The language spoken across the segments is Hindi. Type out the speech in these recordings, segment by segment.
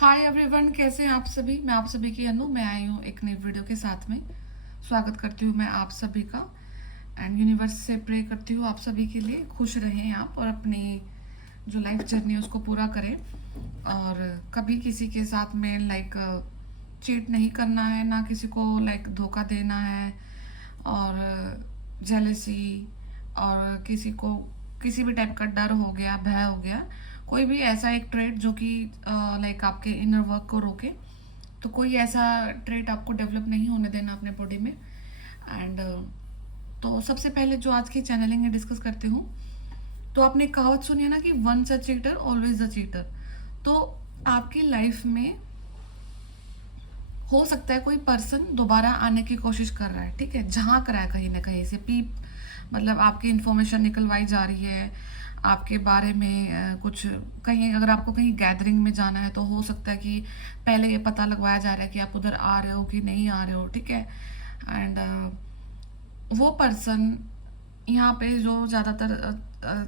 हाय एवरीवन, कैसे हैं आप सभी। मैं आप सभी की अनु, मैं आई हूँ एक नई वीडियो के साथ में। स्वागत करती हूँ मैं आप सभी का। एंड यूनिवर्स से प्रे करती हूँ आप सभी के लिए खुश रहें आप, और अपनी जो लाइफ जर्नी है उसको पूरा करें। और कभी किसी के साथ में चीट नहीं करना है, ना किसी को धोखा देना है, और जेलेसी, और किसी को किसी भी टाइप का डर हो गया, भय हो गया, कोई भी ऐसा एक ट्रेट जो कि आपके इनर वर्क को रोके, तो कोई ऐसा ट्रेट आपको डेवलप नहीं होने देना अपने बॉडी में। एंड तो सबसे पहले जो आज की चैनलिंग है डिस्कस करती हूँ। तो आपने एक कहावत सुनी है ना कि once a cheater always a cheater. तो आपकी लाइफ में हो सकता है कोई पर्सन दोबारा आने की कोशिश कर रहा है, ठीक है, झांक रहा है कहीं ना कहीं से, पीप मतलब आपकी इन्फॉर्मेशन निकलवाई जा रही है आपके बारे में। कुछ कहीं अगर आपको कहीं गैदरिंग में जाना है तो हो सकता है कि पहले ये पता लगवाया जा रहा है कि आप उधर आ रहे हो कि नहीं आ रहे हो, ठीक है। एंड वो पर्सन यहाँ पे जो ज़्यादातर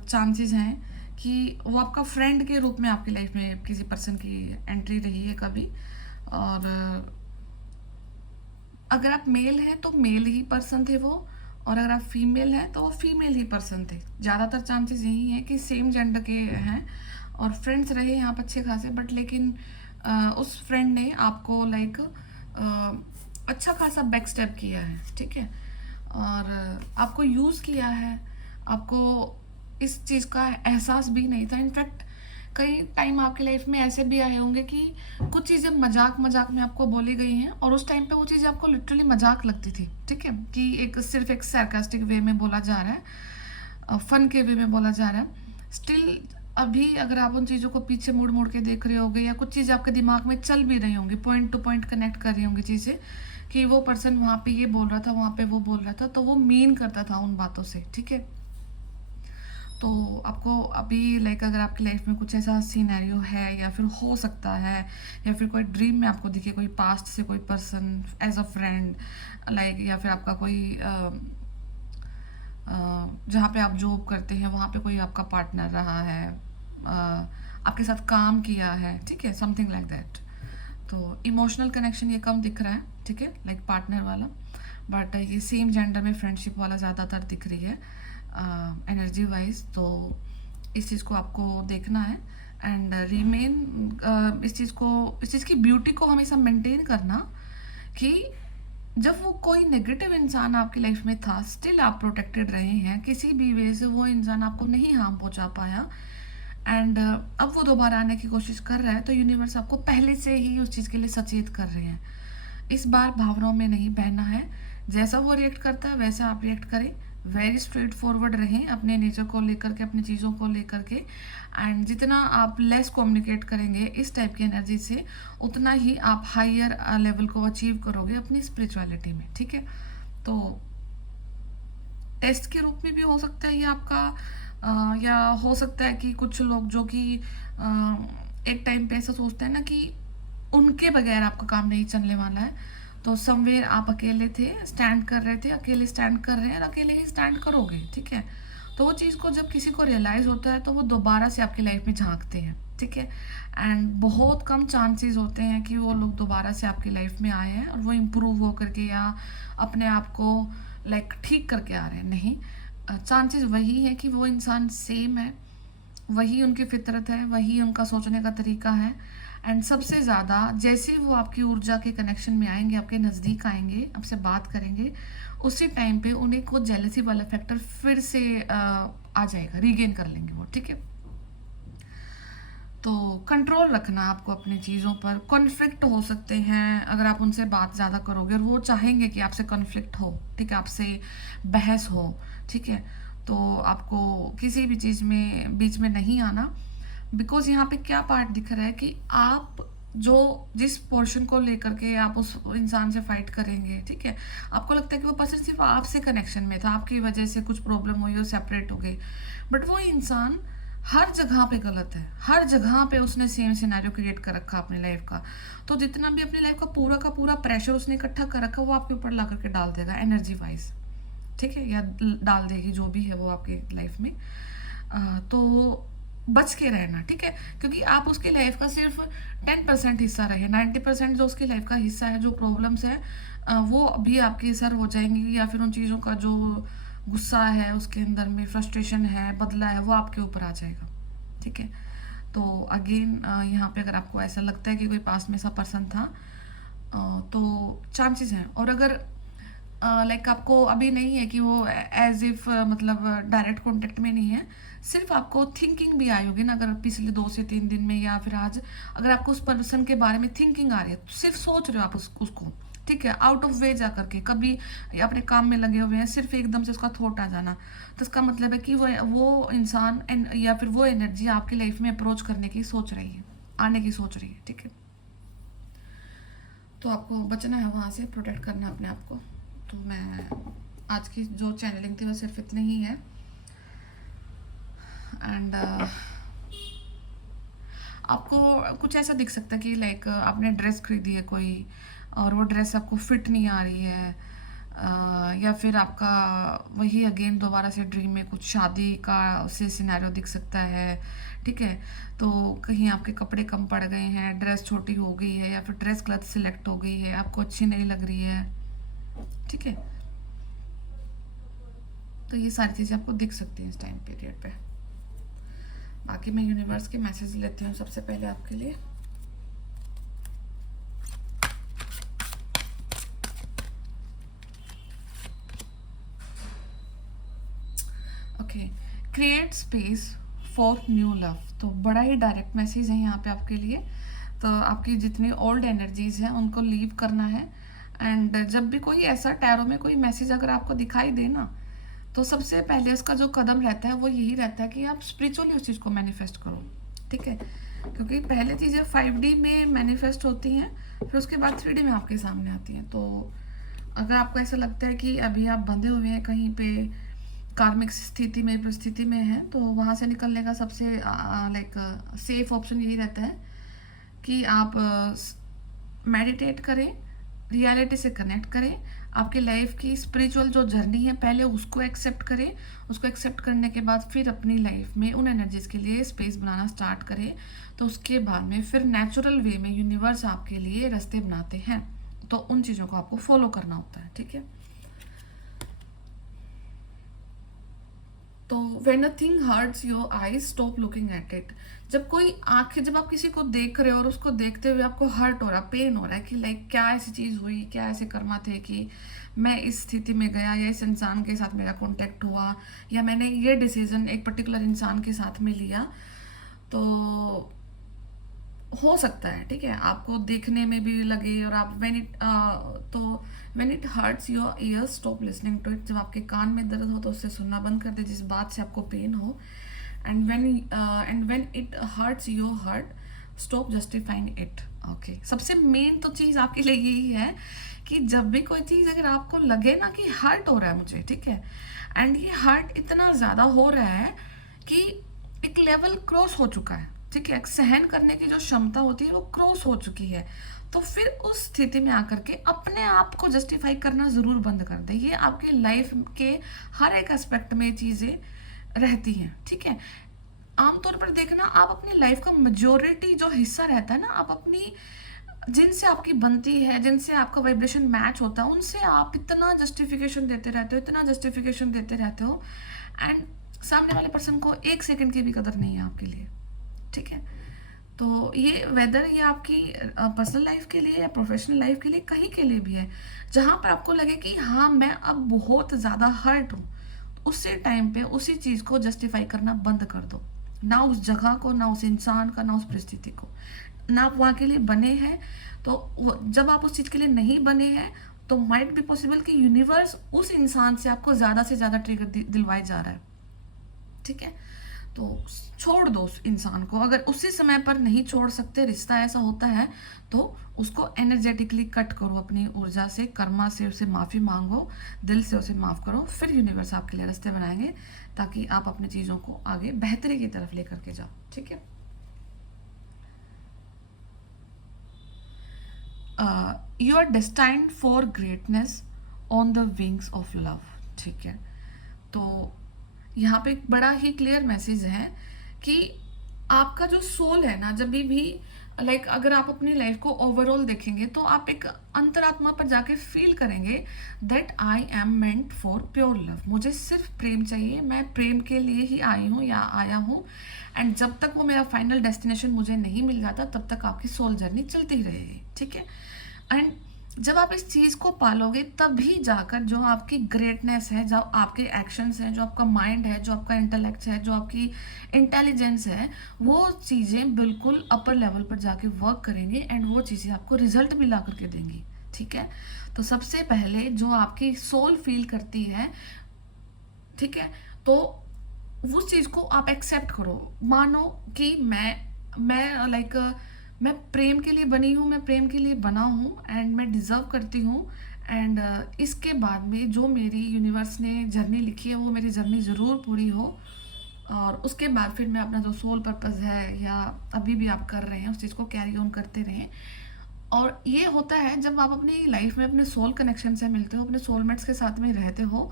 चांसेस हैं कि वो आपका फ्रेंड के रूप में आपकी लाइफ में किसी पर्सन की एंट्री रही है कभी। और अगर आप मेल हैं तो मेल ही पर्सन थे वो, और अगर आप फीमेल हैं तो वो फीमेल ही पर्सन थे। ज़्यादातर चांसेस यही है कि सेम जेंडर के हैं और फ्रेंड्स रहे यहाँ पर अच्छे खासे, बट लेकिन उस फ्रेंड ने आपको अच्छा खासा बैक स्टेप किया है, ठीक है, और आपको यूज़ किया है। आपको इस चीज़ का एहसास भी नहीं था। इनफैक्ट कई टाइम आपकी लाइफ में ऐसे भी आए होंगे कि कुछ चीज़ें मजाक मजाक में आपको बोली गई हैं, और उस टाइम पे वो चीज़ें आपको लिटरली मजाक लगती थी, ठीक है, कि एक सिर्फ एक sarcastic वे में बोला जा रहा है, फन के वे में बोला जा रहा है। स्टिल अभी अगर आप उन चीज़ों को पीछे मुड़ मुड़ के देख रहे होगे, या कुछ चीज़ें आपके दिमाग में चल भी रही होंगी, पॉइंट टू पॉइंट कनेक्ट कर रही होंगी चीज़ें, कि वो पर्सन वहाँ पे ये बोल रहा था, वहाँ पे वो बोल रहा था, तो वो मीन करता था उन बातों से, ठीक है। तो आपको अभी अगर आपकी लाइफ में कुछ ऐसा सिनेरियो है, या फिर हो सकता है, या फिर कोई ड्रीम में आपको दिखे कोई पास्ट से कोई पर्सन एज अ फ्रेंड, या फिर आपका कोई जहाँ पे आप जॉब करते हैं वहाँ पे कोई आपका पार्टनर रहा है, आपके साथ काम किया है, ठीक है, समथिंग लाइक दैट। तो इमोशनल कनेक्शन ये कम दिख रहा है, ठीक है, पार्टनर वाला। बट ये सेम जेंडर में फ्रेंडशिप वाला ज़्यादातर दिख रही है एनर्जी वाइज। तो इस चीज़ को आपको देखना है। एंड रिमेन इस चीज़ की ब्यूटी को हमेशा मेंटेन करना, कि जब वो कोई नेगेटिव इंसान आपकी लाइफ में था, स्टिल आप प्रोटेक्टेड रहे हैं, किसी भी वे से वो इंसान आपको नहीं हार्म पहुंचा पाया। एंड अब वो दोबारा आने की कोशिश कर रहा है, तो यूनिवर्स आपको पहले से ही उस चीज़ के लिए सचेत कर रहे हैं। इस बार भावनाओं में नहीं बहना है। जैसा वो रिएक्ट करता है वैसा आप रिएक्ट करें। वेरी स्ट्रेट फॉरवर्ड रहें अपने नेचर को लेकर के, अपनी चीज़ों को लेकर के। एंड जितना आप लेस कम्युनिकेट करेंगे इस टाइप की एनर्जी से, उतना ही आप हायर लेवल को अचीव करोगे अपनी स्पिरिचुअलिटी में, ठीक है। तो टेस्ट के रूप में भी हो सकता है ये आपका, या हो सकता है कि कुछ लोग जो कि एक टाइम पे ऐसा सोचते हैं ना कि उनके बगैर आपका काम नहीं चलने वाला है, तो समवेयर आप अकेले थे, स्टैंड कर रहे थे, अकेले स्टैंड कर रहे हैं और अकेले ही स्टैंड करोगे, ठीक है। तो वो चीज़ को जब किसी को रियलाइज़ होता है तो वो दोबारा से आपकी लाइफ में झांकते हैं, ठीक है। एंड बहुत कम चांसेस होते हैं कि वो लोग दोबारा से आपकी लाइफ में आए हैं और वो इम्प्रूव हो करके या अपने आप को ठीक करके आ रहे हैं, नहीं। चांसेस वही है कि वो इंसान सेम है, वही उनकी फितरत है, वही उनका सोचने का तरीका है। एंड सबसे ज़्यादा जैसे ही वो आपकी ऊर्जा के कनेक्शन में आएंगे, आपके नज़दीक आएंगे, आपसे बात करेंगे, उसी टाइम पे उन्हें को जेलसी वाला फैक्टर फिर से आ जाएगा, रीगेन कर लेंगे वो, ठीक है। तो कंट्रोल रखना आपको अपनी चीज़ों पर। कॉन्फ्लिक्ट हो सकते हैं अगर आप उनसे बात ज़्यादा करोगे, और वो चाहेंगे कि आपसे कॉन्फ्लिक्ट हो, ठीक है, आपसे बहस हो, ठीक है। तो आपको किसी भी चीज़ में बीच में नहीं आना। बिकॉज यहाँ पे क्या पार्ट दिख रहा है कि आप जो जिस पोर्शन को लेकर के आप उस इंसान से फाइट करेंगे, ठीक है, आपको लगता है कि वो पर्सन सिर्फ आपसे कनेक्शन में था, आपकी वजह से कुछ प्रॉब्लम हुई, वो सेपरेट हो गई, बट वो इंसान हर जगह पे गलत है, हर जगह पे उसने सेम सिनेरियो क्रिएट कर रखा अपनी लाइफ का। तो जितना भी अपनी लाइफ का पूरा प्रेशर उसने इकट्ठा कर रखा, वो आपके ऊपर ला करके डाल देगा एनर्जी वाइज, ठीक है, या डाल देगी, जो भी है वो आपकी लाइफ में। तो बच के रहना, ठीक है, क्योंकि आप उसकी लाइफ का सिर्फ 10% हिस्सा रहे, 90% जो उसकी लाइफ का हिस्सा है, जो प्रॉब्लम्स है, वो भी आपकी सर हो जाएंगी, या फिर उन चीज़ों का जो गुस्सा है उसके अंदर में, फ्रस्ट्रेशन है, बदला है, वो आपके ऊपर आ जाएगा, ठीक है। तो अगेन यहाँ पे अगर आपको ऐसा लगता है कि कोई पास में ऐसा पर्सन था, तो चांसेस हैं, और अगर लाइक आपको अभी नहीं है कि वो एज इफ मतलब डायरेक्ट कांटेक्ट में नहीं है, सिर्फ आपको थिंकिंग भी आई होगी ना, अगर पिछले 2 से 3 दिन में या फिर आज, अगर आपको उस पर्सन के बारे में थिंकिंग आ रही है, तो सिर्फ सोच रहे हो आप उसको, ठीक है, आउट ऑफ वे जा करके, कभी अपने काम में लगे हुए हैं, सिर्फ एकदम से उसका थॉट आ जाना, तो इसका मतलब है कि वो इंसान या फिर वो एनर्जी आपकी लाइफ में अप्रोच करने की सोच रही है, आने की सोच रही है, ठीक है। तो आपको बचना है वहाँ से, प्रोटेक्ट करना है अपने आप को। तो मैं आज की जो चैनलिंग थी वो सिर्फ इतनी ही है। एंड आपको कुछ ऐसा दिख सकता है कि लाइक आपने ड्रेस खरीदी है कोई, और वो ड्रेस आपको फिट नहीं आ रही है, या फिर आपका वही अगेन दोबारा से ड्रीम में कुछ शादी का से सिनेरियो दिख सकता है, ठीक है। तो कहीं आपके कपड़े कम पड़ गए हैं, ड्रेस छोटी हो गई है, या फिर ड्रेस गलत सिलेक्ट हो गई है, आपको अच्छी नहीं लग रही है, ठीक है। तो ये सारी चीज़ें आपको दिख सकती हैं इस टाइम पीरियड पे। बाकी मैं यूनिवर्स के मैसेज लेती हूँ सबसे पहले आपके लिए। Okay, create space for new love. तो बड़ा ही डायरेक्ट मैसेज है यहाँ पे आपके लिए। तो आपकी जितनी ओल्ड एनर्जीज हैं उनको लीव करना है। एंड जब भी कोई ऐसा टैरो में कोई मैसेज अगर आपको दिखाई दे ना, तो सबसे पहले उसका जो कदम रहता है वो यही रहता है कि आप स्पिरिचुअली उस चीज़ को मैनिफेस्ट करो, ठीक है। क्योंकि पहले चीज़ें 5D में मैनिफेस्ट होती हैं, फिर उसके बाद 3D में आपके सामने आती हैं। तो अगर आपको ऐसा लगता है कि अभी आप बंधे हुए हैं कहीं पे, कार्मिक स्थिति में, परिस्थिति में है, तो वहाँ से निकलने का सबसे लाइक सेफ ऑप्शन यही रहता है कि आप मेडिटेट करें, रियलिटी से कनेक्ट करें, आपके लाइफ की स्पिरिचुअल जो जर्नी है पहले उसको एक्सेप्ट करें, उसको एक्सेप्ट करने के बाद फिर अपनी लाइफ में उन एनर्जीज के लिए स्पेस बनाना स्टार्ट करें। तो उसके बाद में फिर नेचुरल वे में यूनिवर्स आपके लिए रास्ते बनाते हैं, तो उन चीज़ों को आपको फॉलो करना होता है, ठीक है। तो when a thing hurts your eyes stop looking at it. जब कोई आंखें, जब आप किसी को देख रहे हो और उसको देखते हुए आपको हर्ट हो रहा, पेन हो रहा है कि लाइक क्या ऐसी चीज़ हुई, क्या ऐसे कर्मा थे कि मैं इस स्थिति में गया, या इस इंसान के साथ मेरा कांटेक्ट हुआ, या मैंने ये डिसीजन एक पर्टिकुलर इंसान के साथ में लिया, तो हो सकता है, ठीक है, आपको देखने में भी लगे और आप तो when it hurts your ears stop listening to it. जब आपके कान में दर्द हो तो उससे सुनना बंद कर दे, जिस बात से आपको पेन हो। And when it hurts your heart stop justifying it. Okay, सबसे मेन तो चीज़ आपके लिए यही है कि जब भी कोई चीज़ अगर आपको लगे ना कि हर्ट हो रहा है मुझे, ठीक है, एंड ये हर्ट इतना ज़्यादा हो रहा है कि एक लेवल क्रॉस हो चुका है, ठीक है, सहन करने की जो क्षमता होती है वो क्रॉस हो चुकी है, तो फिर उस स्थिति में आकर के अपने आप को जस्टिफाई करना ज़रूर बंद कर दे। ये आपके लाइफ के हर एक एस्पेक्ट में चीज़ें रहती हैं, ठीक है। आमतौर पर देखना, आप अपनी लाइफ का मेजोरिटी जो हिस्सा रहता है ना, आप अपनी जिनसे आपकी बनती है, जिनसे आपका वाइब्रेशन मैच होता है, उनसे आप इतना जस्टिफिकेशन देते रहते हो, इतना जस्टिफिकेशन देते रहते हो, एंड सामने वाले पर्सन को 1 सेकंड की भी कदर नहीं है आपके लिए, ठीक है। तो ये वेदर ये आपकी पर्सनल लाइफ के लिए या प्रोफेशनल लाइफ के लिए, कहीं के लिए भी है, जहाँ पर आपको लगे कि हाँ मैं अब बहुत ज़्यादा हर्ट हूँ, उसी टाइम पे उसी चीज़ को जस्टिफाई करना बंद कर दो। ना उस जगह को, ना उस इंसान का, ना उस परिस्थिति को, ना आप वहाँ के लिए बने हैं। तो जब आप उस चीज़ के लिए नहीं बने हैं, तो माइट बी पॉसिबल कि यूनिवर्स उस इंसान से आपको ज़्यादा से ज़्यादा ट्रिगर दिलवाए जा रहा है, ठीक है। तो छोड़ दो उस इंसान को। अगर उसी समय पर नहीं छोड़ सकते, रिश्ता ऐसा होता है, तो उसको एनर्जेटिकली कट करो अपनी ऊर्जा से, कर्मा से उसे माफ़ी मांगो, दिल से उसे माफ़ करो, फिर यूनिवर्स आपके लिए रास्ते बनाएंगे ताकि आप अपनी चीज़ों को आगे बेहतरी की तरफ लेकर के जाओ, ठीक है। You are destined for greatness on the wings of love, ठीक है। तो यहाँ पे एक बड़ा ही क्लियर मैसेज है कि आपका जो सोल है ना, जब भी लाइक अगर आप अपनी लाइफ को ओवरऑल देखेंगे तो आप एक अंतरात्मा पर जाके फील करेंगे that I am meant for pure love. मुझे सिर्फ प्रेम चाहिए, मैं प्रेम के लिए ही आई हूँ या आया हूँ। एंड जब तक वो मेरा फाइनल डेस्टिनेशन मुझे नहीं मिल जाता तब तक आपकी सोल जर्नी चलती ही रहेगी, ठीक है। एंड जब आप इस चीज़ को पालोगे तभी जाकर जो आपकी ग्रेटनेस है, जो आपके एक्शंस हैं, जो आपका माइंड है, जो आपका इंटेलेक्ट है, जो आपकी इंटेलिजेंस है, वो चीज़ें बिल्कुल अपर लेवल पर जाके वर्क करेंगी एंड वो चीज़ें आपको रिजल्ट भी ला करके देंगी, ठीक है। तो सबसे पहले जो आपकी सोल फील करती है, ठीक है, तो उस चीज़ को आप एक्सेप्ट करो। मानो कि मैं लाइक मैं प्रेम के लिए बनी हूँ, मैं प्रेम के लिए बना हूँ एंड मैं डिज़र्व करती हूँ। एंड इसके बाद में जो मेरी यूनिवर्स ने जर्नी लिखी है वो मेरी जर्नी ज़रूर पूरी हो। और उसके बाद फिर मैं अपना जो सोल पर्पस है या अभी भी आप कर रहे हैं उस चीज़ को कैरी ऑन करते रहें। और ये होता है जब आप अपनी लाइफ में अपने सोल कनेक्शन से मिलते हो, अपने सोलमेट्स के साथ में रहते हो,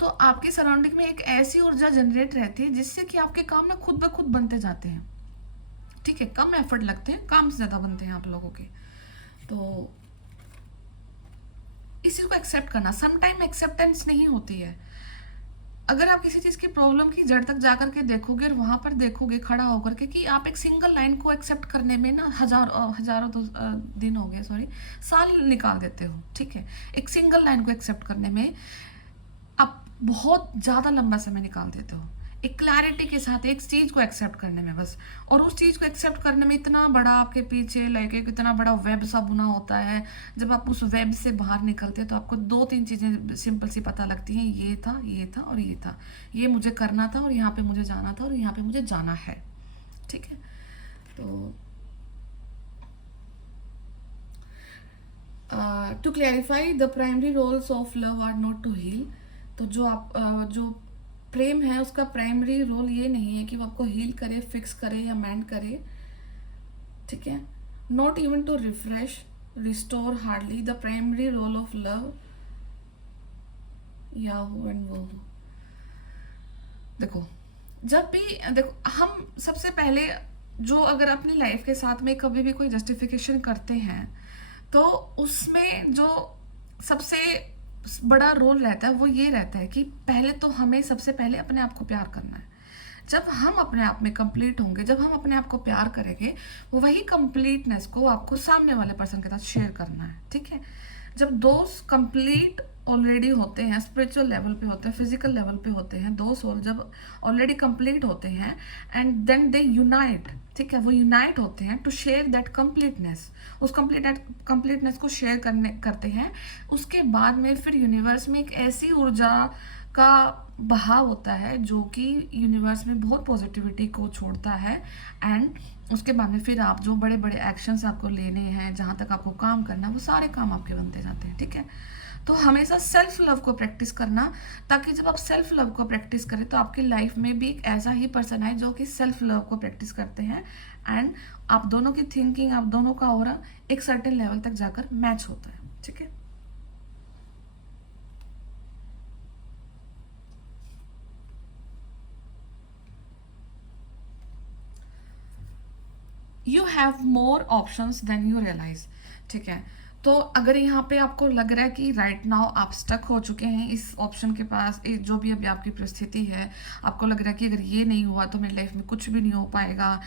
तो आपकी सराउंडिंग में एक ऐसी ऊर्जा जनरेट रहती है जिससे कि आपके काम ना खुद ब खुद बनते जाते हैं, ठीक है। कम एफर्ट लगते हैं, काम ज़्यादा बनते हैं आप लोगों के। तो इसी को एक्सेप्ट करना, सम टाइम एक्सेप्टेंस नहीं होती है। अगर आप किसी चीज़ की प्रॉब्लम की जड़ तक जाकर के देखोगे और वहाँ पर देखोगे खड़ा होकर के कि आप एक सिंगल लाइन को एक्सेप्ट करने में ना हजारों तो दिन हो गए, सॉरी, साल निकाल देते हो, ठीक है। एक सिंगल लाइन को एक्सेप्ट करने में आप बहुत ज़्यादा लंबा समय निकाल देते हो, एक क्लैरिटी के साथ एक चीज़ को एक्सेप्ट करने में बस। और उस चीज़ को एक्सेप्ट करने में इतना बड़ा आपके पीछे लाइक एक इतना बड़ा वेब सा बुना होता है। जब आप उस वेब से बाहर निकलते हैं तो आपको दो तीन चीज़ें सिंपल सी पता लगती हैं, ये था, ये था और ये था। ये मुझे करना था और यहाँ पे मुझे जाना था और यहाँ पे मुझे जाना है, ठीक है। तो to clarify, the primary roles of love are not to heal. तो जो प्रेम है उसका प्राइमरी रोल ये नहीं है कि वो आपको हील करे, फिक्स करे या मैंड करे, ठीक है। Not even to refresh, restore, hardly. The primary role of love या वो एंड वो। देखो, जब भी देखो हम सबसे पहले जो अगर अपनी लाइफ के साथ में कभी भी कोई जस्टिफिकेशन करते हैं तो उसमें जो सबसे बड़ा रोल रहता है वो ये रहता है कि पहले तो हमें सबसे पहले अपने आप को प्यार करना है। जब हम अपने आप में कंप्लीट होंगे, जब हम अपने आप को प्यार करेंगे, वो वही कंप्लीटनेस को आपको सामने वाले पर्सन के साथ शेयर करना है, ठीक है। जब दोस्त कंप्लीट ऑलरेडी होते हैं, स्पिरिचुअल लेवल पे होते हैं, फिजिकल लेवल पे होते हैं, दो सोल जब ऑलरेडी कंप्लीट होते हैं एंड देन दे यूनाइट, ठीक है, वो यूनाइट होते हैं टू शेयर दैट कंप्लीटनेस। उस कंप्लीटनेस को शेयर करते हैं। उसके बाद में फिर यूनिवर्स में एक ऐसी ऊर्जा का बहाव होता है जो कि यूनिवर्स में बहुत पॉजिटिविटी को छोड़ता है। एंड उसके बाद में फिर आप जो बड़े बड़े एक्शंस आपको लेने हैं, जहाँ तक आपको काम करना है, वो सारे काम आपके बनते जाते हैं, ठीक है। तो हमेशा सेल्फ लव को प्रैक्टिस करना, ताकि जब आप सेल्फ लव को प्रैक्टिस करें तो आपकी लाइफ में भी एक ऐसा ही पर्सन है जो कि सेल्फ लव को प्रैक्टिस करते हैं। एंड आप दोनों की थिंकिंग, आप दोनों का ऑरा एक सर्टेन लेवल तक जाकर मैच होता है, ठीक है। You have more options than you realize, ठीक है। तो अगर यहाँ पे आपको लग रहा है कि राइट नाउ आप स्टक हो चुके हैं इस ऑप्शन के पास, जो भी अभी आपकी परिस्थिति है, आपको लग रहा है कि अगर ये नहीं हुआ तो मेरी लाइफ में कुछ भी नहीं हो पाएगा,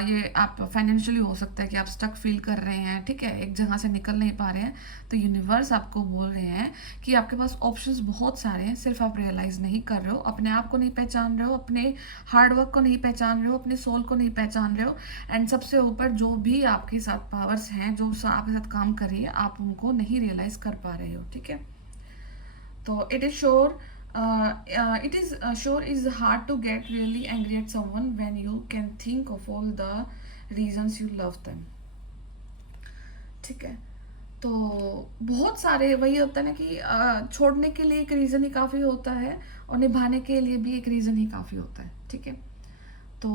ये आप फाइनेंशियली हो सकता है कि आप स्टक फील कर रहे हैं, ठीक है, एक जगह से निकल नहीं पा रहे हैं, तो यूनिवर्स आपको बोल रहे हैं कि आपके पास ऑप्शंस बहुत सारे हैं, सिर्फ आप रियलाइज़ नहीं कर रहे हो, अपने आप को नहीं पहचान रहे हो, अपने हार्डवर्क को नहीं पहचान रहे हो, अपने सोल को नहीं पहचान रहे हो। एंड सबसे ऊपर जो भी आपके साथ पावर्स हैं, जो आपके साथ काम कर रही है, आप उनको नहीं रियलाइज कर पा रहे हो, ठीक है। तो it is sure is hard to get really angry at someone when you can think of all the reasons you love them, ठीक है। तो बहुत सारे वही होता है ना कि छोड़ने के लिए एक रीज़न ही काफ़ी होता है और निभाने के लिए भी एक रीज़न ही काफ़ी होता है, ठीक है। तो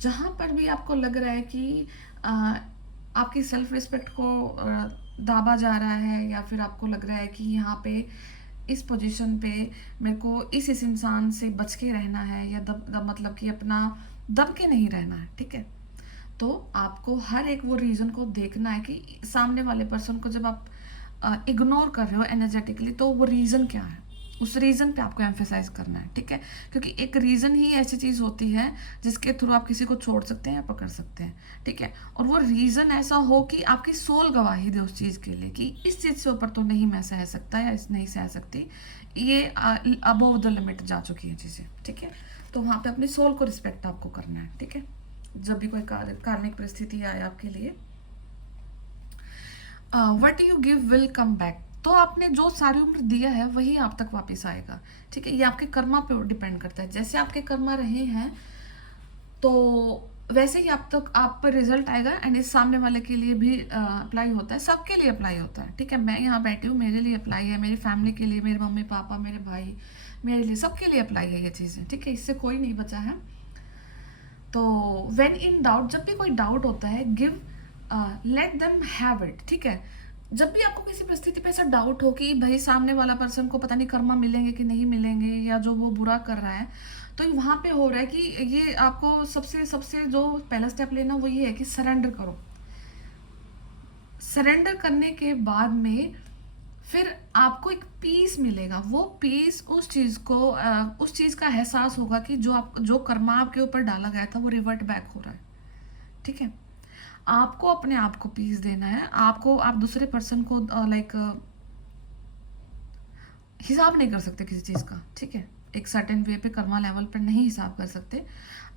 जहाँ पर भी आपको लग रहा है कि आपकी सेल्फ रिस्पेक्ट को दाबा जा रहा है, या फिर आपको लग रहा है कि यहाँ पे इस पोजीशन पे मेरे को इस इंसान से बच के रहना है, या मतलब कि अपना दब के नहीं रहना है, ठीक है। तो आपको हर एक वो रीज़न को देखना है कि सामने वाले पर्सन को जब आप इग्नोर कर रहे हो एनर्जेटिकली, तो वो रीज़न क्या है, उस रीज़न पे आपको एम्फेसाइज करना है, ठीक है। क्योंकि एक रीज़न ही ऐसी चीज़ होती है जिसके थ्रू आप किसी को छोड़ सकते हैं या पकड़ सकते हैं, ठीक है। और वो रीज़न ऐसा हो कि आपकी सोल गवाही दे उस चीज़ के लिए कि इस चीज़ से ऊपर तो नहीं मैं सह सकता या इस नहीं सह सकती, ये अबव द लिमिट जा चुकी है चीज़ें, ठीक है। तो वहाँ पे अपनी सोल को रिस्पेक्ट आपको करना है, ठीक है। जब भी कोई कार्मिक परिस्थिति आए आपके लिए, what you give will come back. तो आपने जो सारी उम्र दिया है वही आप तक वापस आएगा, ठीक है। ये आपके कर्मा पे डिपेंड करता है, जैसे आपके कर्मा रहे हैं तो वैसे ही आप तक आप पर रिजल्ट आएगा। एंड इस सामने वाले के लिए भी अप्लाई होता है, सबके लिए अप्लाई होता है, ठीक है। मैं यहाँ बैठी हूँ, मेरे लिए अप्लाई है, मेरी फैमिली के लिए, मेरे मम्मी पापा, मेरे भाई, मेरे लिए, सबके लिए अप्लाई है ये चीज़ें, ठीक है। इससे कोई नहीं बचा है। तो व्हेन इन डाउट, जब भी कोई डाउट होता है, give, let them have it, ठीक है। जब भी आपको किसी परिस्थिति पे ऐसा डाउट हो कि भाई सामने वाला पर्सन को पता नहीं कर्मा मिलेंगे कि नहीं मिलेंगे, या जो वो बुरा कर रहा है, तो वहाँ पे हो रहा है कि ये आपको सबसे सबसे जो पहला स्टेप लेना वो ये है कि सरेंडर करो। सरेंडर करने के बाद में फिर आपको एक पीस मिलेगा। वो पीस उस चीज़ को उस चीज़ का एहसास होगा कि जो कर्मा आपके ऊपर डाला गया था वो रिवर्ट बैक हो रहा है, ठीक है। आपको अपने आप को पीस देना है। आप दूसरे पर्सन को लाइक हिसाब नहीं कर सकते किसी चीज़ का, ठीक है। एक सर्टेन वे पे कर्मा लेवल पर नहीं हिसाब कर सकते।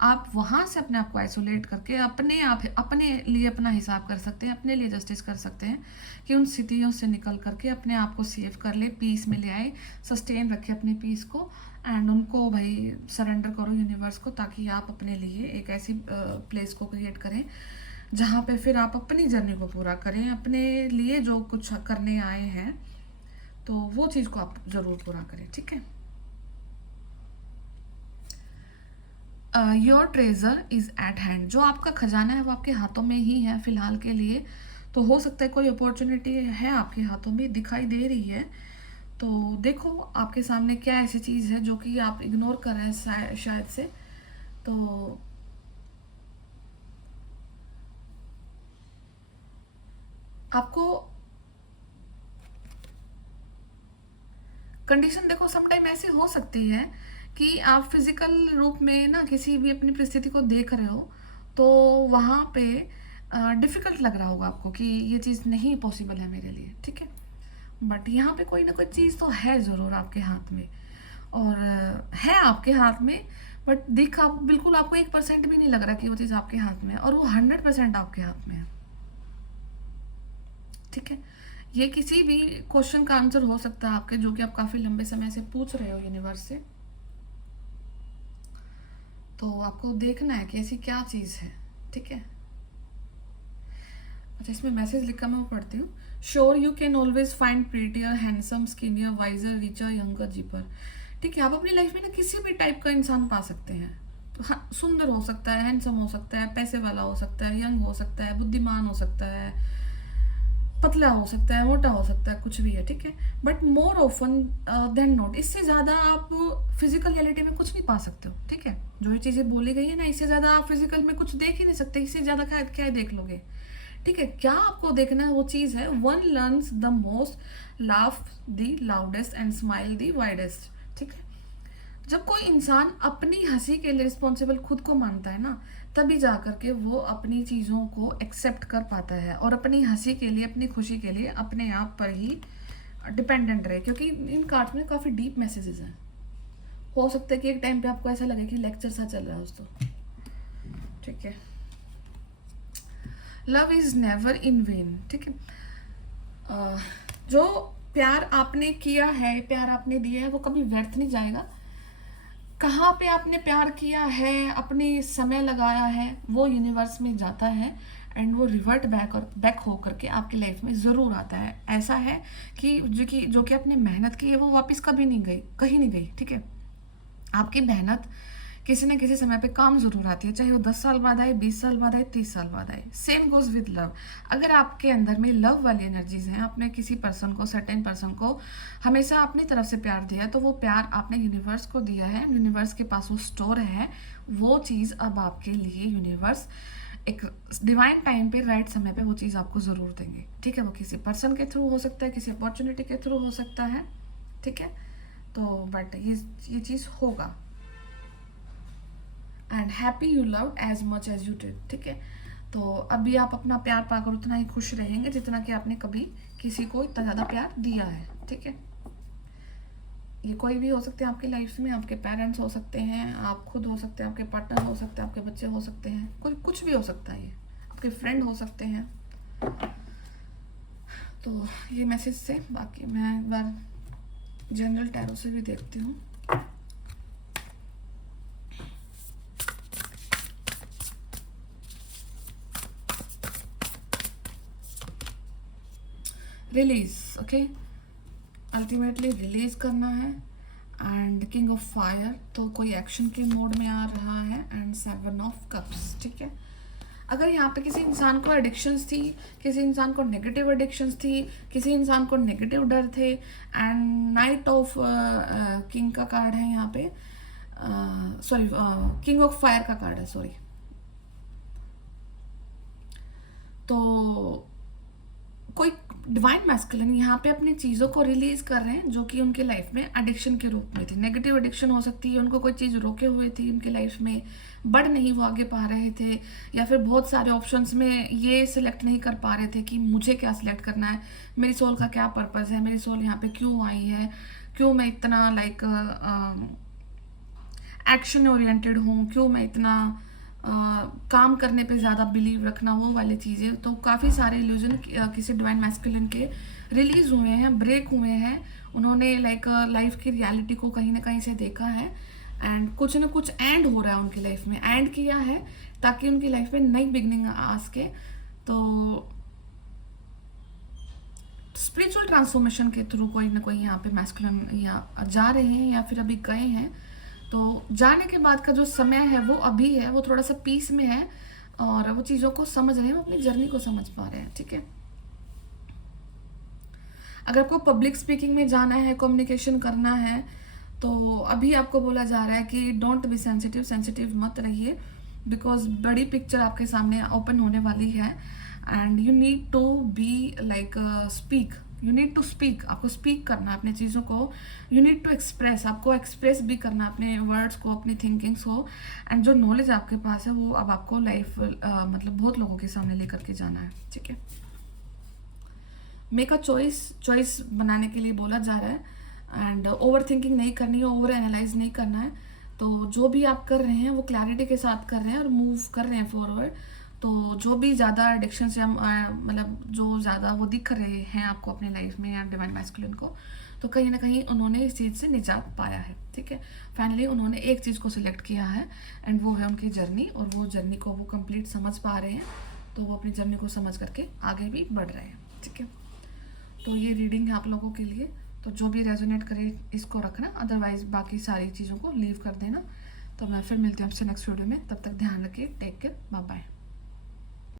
आप वहाँ से अपने आप को आइसोलेट करके अपने लिए अपना हिसाब कर सकते हैं, अपने लिए जस्टिस कर सकते हैं कि उन स्थितियों से निकल करके अपने आप को सेव कर ले, पीस में ले आए, सस्टेन रखे अपने पीस को, एंड उनको भाई सरेंडर करो यूनिवर्स को, ताकि आप अपने लिए एक ऐसी प्लेस को क्रिएट करें जहाँ पे फिर आप अपनी जर्नी को पूरा करें, अपने लिए जो कुछ करने आए हैं तो वो चीज़ को आप ज़रूर पूरा करें, ठीक है। Your treasure is eight hand, जो आपका खजाना है वो आपके हाथों में ही है फिलहाल के लिए। तो हो सकता है कोई अपॉर्चुनिटी है आपके हाथों में दिखाई दे रही है, तो देखो आपके सामने क्या ऐसी चीज़ है जो कि आप इग्नोर कर रहे हैं शायद से। तो आपको कंडीशन देखो, समटाइम ऐसी हो सकती है कि आप फिजिकल रूप में ना किसी भी अपनी परिस्थिति को देख रहे हो, तो वहाँ पे डिफ़िकल्ट लग रहा होगा आपको कि ये चीज़ नहीं पॉसिबल है मेरे लिए, ठीक है। बट यहाँ पे कोई ना कोई चीज़ तो है ज़रूर आपके हाथ में, और है आपके हाथ में, बट दिख आप बिल्कुल आपको 1% भी नहीं लग रहा कि वो चीज़ आपके हाथ में है, और वो 100% आपके हाथ में है, ठीक है। ये किसी भी क्वेश्चन का आंसर हो सकता है आपके, जो कि आप काफ़ी लंबे समय से पूछ रहे हो यूनिवर्स से। तो आपको देखना है कि ऐसी क्या चीज़ है, ठीक है। अच्छा, इसमें मैसेज लिखा मैं वो पढ़ती हूँ। Sure you can always find prettier, handsome, skinnier, wiser, richer, younger, cheaper, ठीक है। आप अपनी लाइफ में ना किसी भी टाइप का इंसान पा सकते हैं। तो हाँ, सुंदर हो सकता है, हैंडसम हो सकता है, पैसे वाला हो सकता है, यंग हो सकता है, बुद्धिमान हो सकता है, पतला हो सकता है, मोटा हो सकता है, कुछ भी है, ठीक है। But more often than not, इससे ज़्यादा आप फिजिकल रियलिटी में कुछ नहीं पा सकते हो, ठीक है। जो ये चीज़ें बोली गई है ना, इससे ज़्यादा आप फिजिकल में कुछ देख ही नहीं सकते, इससे ज़्यादा क्या क्या देख लोगे, ठीक है। क्या आपको देखना है वो चीज़ है, one learns the most, laugh the loudest and smile the widest, ठीक है। जब कोई इंसान अपनी हंसी के लिए रिस्पॉन्सिबल खुद को मानता है ना, तभी जा करके वो अपनी चीज़ों को एक्सेप्ट कर पाता है, और अपनी हंसी के लिए, अपनी खुशी के लिए अपने आप पर ही डिपेंडेंट रहे। क्योंकि इन कार्ड्स में काफ़ी डीप मैसेजेस हैं। हो सकता है कि एक टाइम पे आपको ऐसा लगे कि लेक्चर सा चल रहा है दोस्तों, ठीक है। Love is never in when, ठीक है। जो प्यार आपने किया है, प्यार आपने दिया है, वो कभी व्यर्थ नहीं जाएगा। कहाँ पे आपने प्यार किया है, अपने समय लगाया है, वो यूनिवर्स में जाता है, एंड वो रिवर्ट बैक हो करके आपकी लाइफ में ज़रूर आता है। ऐसा है कि जो कि आपने मेहनत की है वो वापस कभी नहीं गई, कहीं नहीं गई, ठीक है। आपकी मेहनत किसी न किसी समय पे काम ज़रूर आती है, चाहे वो 10 साल बाद आए, 20 साल बाद आए, 30 साल बाद आए। Same goes with love. अगर आपके अंदर में लव वाली एनर्जीज़ हैं, आपने किसी पर्सन को, सर्टेन पर्सन को हमेशा अपनी तरफ से प्यार दिया है, तो वो प्यार आपने यूनिवर्स को दिया है, यूनिवर्स के पास वो स्टोर है। वो चीज़ अब आपके लिए यूनिवर्स एक डिवाइन टाइम पे, राइट समय पे वो चीज़ आपको ज़रूर देंगे, ठीक है। वो किसी पर्सन के थ्रू हो सकता है, किसी अपॉर्चुनिटी के थ्रू हो सकता है, ठीक है। तो बट ये चीज़ होगा। And happy you love as much as you did, ठीक है। तो अभी आप अपना प्यार पाकर उतना ही खुश रहेंगे जितना कि आपने कभी किसी को इतना ज़्यादा प्यार दिया है, ठीक है। ये कोई भी हो सकते हैं आपकी लाइफ में, आपके पेरेंट्स हो सकते हैं, आप खुद हो सकते हैं, आपके पार्टनर हो सकते हैं, आपके बच्चे हो सकते हैं, कोई कुछ भी हो सकता है, ये आपके फ्रेंड हो सकते हैं। तो ये मैसेज से बाकी मैं एक बार जनरल टैरो से भी देखती हूँ। रिलीज, ओके, अल्टीमेटली रिलीज करना है। एंड किंग ऑफ फायर, तो कोई एक्शन के मोड में आ रहा है। एंड 7 ऑफ कप्स, ठीक है। अगर यहाँ पे किसी इंसान को एडिक्शंस थी, किसी इंसान को नेगेटिव एडिक्शंस थी, किसी इंसान को नेगेटिव डर थे, एंड नाइट ऑफ किंग का कार्ड है यहाँ पे, सॉरी किंग ऑफ फायर का कार्ड है, सॉरी। तो कोई डिवाइन मैस्कुलिन यहाँ पे अपनी चीज़ों को रिलीज कर रहे हैं जो कि उनके लाइफ में एडिक्शन के रूप में थी। नेगेटिव एडिक्शन हो सकती है, उनको कोई चीज़ रोके हुए थी उनके लाइफ में, बढ़ नहीं वो आगे पा रहे थे, या फिर बहुत सारे ऑप्शंस में ये सिलेक्ट नहीं कर पा रहे थे कि मुझे क्या सिलेक्ट करना है, मेरी सोल का क्या पर्पस है, मेरी सोल यहाँ पे क्यों आई है, क्यों मैं इतना लाइक एक्शन ओरिएंटेड हूँ, क्यों मैं इतना काम करने पे ज़्यादा बिलीव रखना, वो वाली चीज़ें। तो काफ़ी सारे इल्यूजन किसी डिवाइन मैस्कुलिन के रिलीज हुए हैं, ब्रेक हुए हैं। उन्होंने लाइक लाइफ की रियलिटी को कहीं ना कहीं से देखा है, एंड कुछ ना कुछ एंड हो रहा है उनकी लाइफ में, एंड किया है ताकि उनकी लाइफ में नई बिगनिंग आ सके। तो स्पिरिचुअल ट्रांसफॉर्मेशन के थ्रू कोई ना कोई यहाँ पे मैस्कुलिन यहाँ जा रहे हैं या फिर अभी गए हैं। तो जाने के बाद का जो समय है वो अभी है, वो थोड़ा सा पीस में है और वो चीज़ों को समझ रहे हैं, वो अपनी जर्नी को समझ पा रहे हैं, ठीक है। अगर आपको पब्लिक स्पीकिंग में जाना है, कम्युनिकेशन करना है, तो अभी आपको बोला जा रहा है कि डोंट बी सेंसिटिव, सेंसिटिव मत रहिए, बिकॉज बड़ी पिक्चर आपके सामने ओपन होने वाली है। And you need to be like speak, you need to speak, आपको स्पीक करना है अपनी चीज़ों को, यू नीड टू एक्सप्रेस, आपको एक्सप्रेस भी करना है अपने वर्ड्स को, अपनी थिंकिंग्स को। एंड जो नॉलेज आपके पास है वो अब आपको लाइफ मतलब बहुत लोगों के सामने लेकर के जाना है, ठीक है। मेक अ चॉइस बनाने के लिए बोला जा रहा है। एंड ओवर थिंकिंग नहीं करनी है, ओवर एनालाइज नहीं करना है। तो जो भी आप कर रहे हैं वो क्लैरिटी के साथ कर रहे हैं और मूव कर रहे हैं फॉरवर्ड। तो जो भी ज़्यादा एडिक्शन से हम मतलब जो ज़्यादा वो दिख रहे हैं आपको अपने लाइफ में या डिवाइन मैस्कुलिन को, तो कहीं ना कहीं उन्होंने इस चीज़ से निजात पाया है, ठीक है। फाइनली उन्होंने एक चीज़ को सिलेक्ट किया है एंड वो है उनकी जर्नी, और वो जर्नी को वो कंप्लीट समझ पा रहे हैं। तो वो अपनी जर्नी को समझ करके आगे भी बढ़ रहे हैं, ठीक है। तो ये रीडिंग है आप लोगों के लिए। तो जो भी रेजोनेट करे इसको रखना, अदरवाइज बाकी सारी चीज़ों को लीव कर देना। तो मैं फिर मिलती हूँ आपसे नेक्स्ट वीडियो में, तब तक ध्यान रखिए, टेक केयर, बाय बाय।